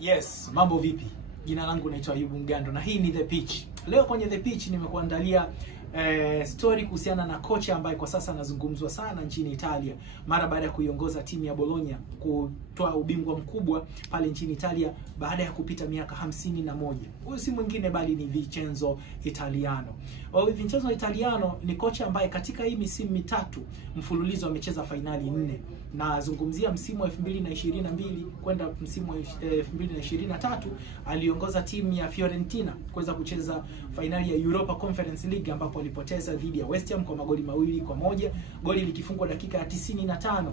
Yes, mambo vipi? Jina langu naitwa Ayubu Mgando na hii ni The Pitch. Leo kwenye The Pitch nimekuandalia story kuhusiana na kocha ambaye kwa sasa anazungumzwa sana nchini Italia mara baada ya kuiongoza timu ya Bologna kutoa ubingwa mkubwa pale nchini Italia baada ya kupita miaka 51. Huyu si mwingine bali ni Vincenzo Italiano. Vincenzo Italiano ni kocha ambaye katika hii misimu mitatu mfululizo amecheza fainali 4. Na zungumzia msimu wa 2022 kwenda msimu wa 2023 aliongoza timu ya Fiorentina kuweza kucheza fainali ya Europa Conference League ambapo alipoteza dhidi ya West Ham kwa magoli 2-1, goli likifungwa dakika ya 95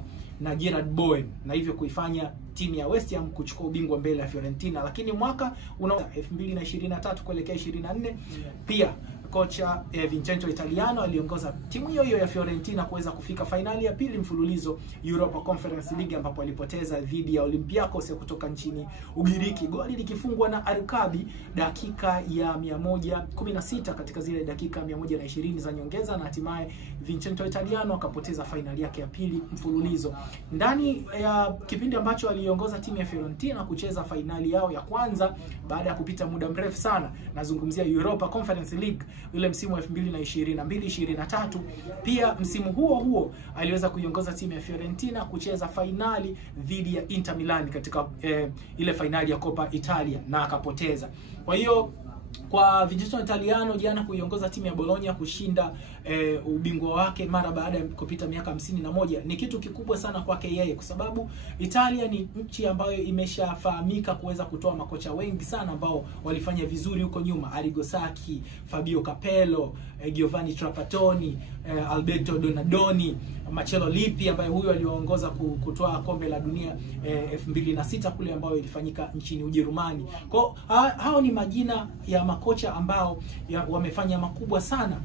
na Gerard Bowen, na hivyo kuifanya timu ya West Ham kuchukua ubingwa mbele ya Fiorentina. Lakini mwaka 2023 kuelekea 24 pia kocha Vincenzo Italiano aliongoza timu hiyo ya Fiorentina kuweza kufika fainali ya pili mfululizo Europa Conference League ambapo alipoteza dhidi ya Olympiacos ya kutoka nchini Ugiriki, goli likifungwa na Arukabi dakika ya 116 katika zile dakika 120 za nyongeza, na hatimaye Vincenzo Italiano akapoteza fainali yake ya pili mfululizo. Ndani ya kipindi ambacho aliongoza timu ya Fiorentina kucheza fainali yao ya kwanza baada ya kupita muda mrefu sana, nazungumzia Europa Conference League ule msimu wa 2022-23, pia msimu huo aliweza kuiongoza timu ya Fiorentina kucheza fainali dhidi ya Inter Milan katika ile fainali ya Coppa Italia na akapoteza. Kwa hiyo kwa Vincenzo Italiano jana kuiongoza timu ya Bologna kushinda ubingwa wake mara baada ya kupita miaka 51 ni kitu kikubwa sana kwake yeye, kwa sababu Italia ni nchi ambayo imeshafahamika kuweza kutoa makocha wengi sana ambao walifanya vizuri huko nyuma: Arrigo Sacchi, Fabio Capello, Giovanni Trapattoni, Alberto Donadoni, Marcello Lippi ambaye huyo aliongoza kutoa kombe la dunia 2006 kule ambayo ilifanyika nchini Ujerumani. Kwa hao ni majina ya makocha ambao wamefanya makubwa sana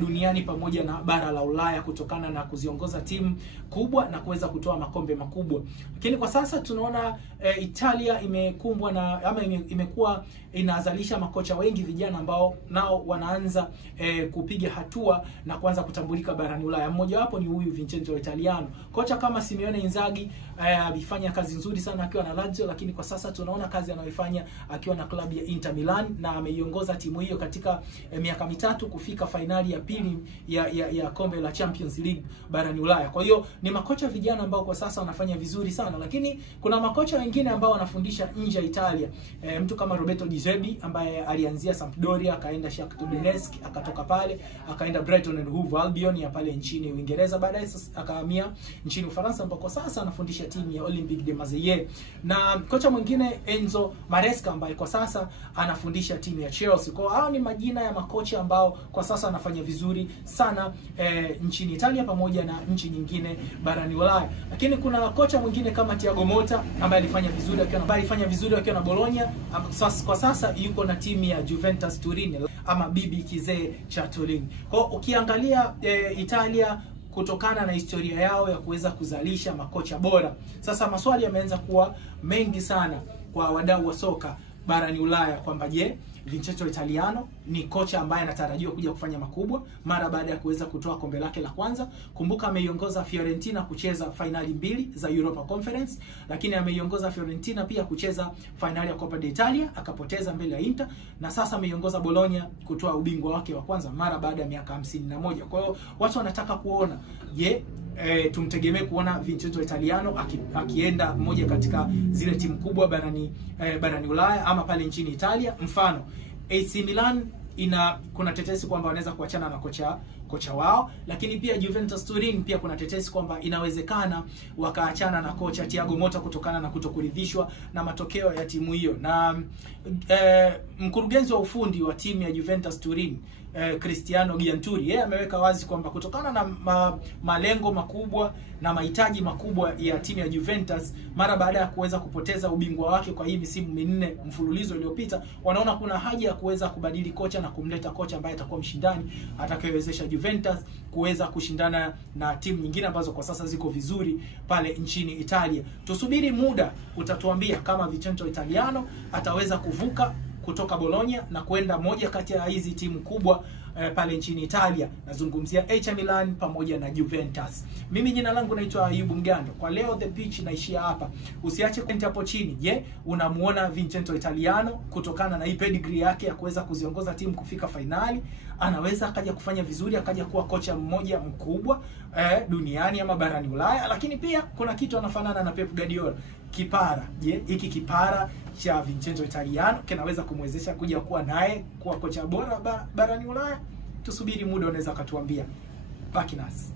duniani pamoja na bara la Ulaya kutokana na kuziongoza timu kubwa na kuweza kutoa makombe makubwa. Lakini kwa sasa tunaona Italia imekumbwa na imekuwa inazalisha makocha wengi vijana ambao nao wanaanza kupiga hatua na kuanza kutambulika barani Ulaya. Mmoja wapo ni huyu Vincenzo Italiano. Kocha kama Simone Inzaghi alifanya kazi nzuri sana akiwa na Lazio, lakini kwa sasa tunaona kazi anayoifanya akiwa na klabu ya Inter Milan, na ameiongoza timu hiyo katika miaka mitatu kufika fainali ya pili ya kombe la Champions League barani Ulaya. Kwa hiyo ni makocha vijana ambao kwa sasa wanafanya vizuri sana, lakini kuna makocha wengine ambao wanafundisha nje ya Italia. Mtu kama Roberto Di Zerbi ambaye alianzia Sampdoria akaenda Shakhtar Donetsk, akatoka pale akaenda Brighton and Hove Albion ya pale nchini Uingereza, baadaye akahamia nchini Ufaransa ambako sasa anafundisha timu ya Olympique de Marseille. Na kocha mwingine Enzo Maresca ambaye kwa sasa anafundisha timu ya Chelsea. Kwa hao ni majina ya makocha ambao kwa sasa wanafanya vizuri sana nchini Italia pamoja na nchi nyingine barani Ulaya. Lakini kuna kocha mwingine kama Thiago Motta ambaye alifanya vizuri akiwa na Bologna, kwa sasa yuko na timu ya Juventus Turin ama bibi kizee cha Turin. Kwa ukiangalia Italia kutokana na historia yao ya kuweza kuzalisha makocha bora, sasa maswali yameanza kuwa mengi sana kwa wadau wa soka barani Ulaya kwamba je, Vincenzo Italiano ni kocha ambaye anatarajiwa kuja kufanya makubwa mara baada ya kuweza kutoa kombe lake la kwanza. Kumbuka ameiongoza Fiorentina kucheza finali 2 za Europa Conference, lakini ameiongoza Fiorentina pia kucheza finali ya Coppa d'Italia akapoteza mbele ya Inter, na sasa ameiongoza Bologna kutoa ubingwa wake wa kwanza mara baada ya miaka 51. Kwa hiyo watu wanataka kuona je, tumtegemee kuona Vincenzo Italiano akienda moja katika zile timu kubwa barani Ulaya ama pale nchini Italia. Mfano AC Milan kuna tetesi kwamba wanaweza kuachana na kocha wao, lakini pia Juventus Turin pia kuna tetesi kwamba inawezekana wakaachana na kocha Thiago Motta kutokana na kutokuridhishwa na matokeo ya timu hiyo. Na mkurugenzi wa ufundi wa timu ya Juventus Turin Cristiano Gianturi, yeye ameweka wazi kwamba kutokana na malengo makubwa na mahitaji makubwa ya timu ya Juventus mara baada ya kuweza kupoteza ubingwa wake kwa hii misimu 4 mfululizo iliyopita, wanaona kuna haja ya kuweza kubadili kocha na kumleta kocha ambaye atakuwa mshindani atakayewezesha Juventus kuweza kushindana na timu nyingine ambazo kwa sasa ziko vizuri pale nchini Italia. Tusubiri muda utatuambia kama Vincenzo Italiano ataweza kuvuka kutoka Bologna na kwenda moja kati ya hizi timu kubwa pale nchini Italia. Nazungumzia AC Milan pamoja na Juventus. Mimi jina langu naitwa Ayubu Mgando. Kwa leo The Pitch naishia hapa. Usiache comment hapo chini. Je, unamuona Vincenzo Italiano kutokana na hii pedigree yake ya kuweza kuziongoza timu kufika finali, anaweza akaja kufanya vizuri, akaja kuwa kocha mmoja mkubwa duniani ama barani Ulaya? Lakini pia kuna kitu anafanana na Pep Guardiola, kipara. Je, hiki kipara cha Vincenzo Italiano kinaweza kumwezesha kuja kuwa naye kuwa kocha bora barani Ulaya? Tusubiri muda, unaweza akatuambia. Baki nasi.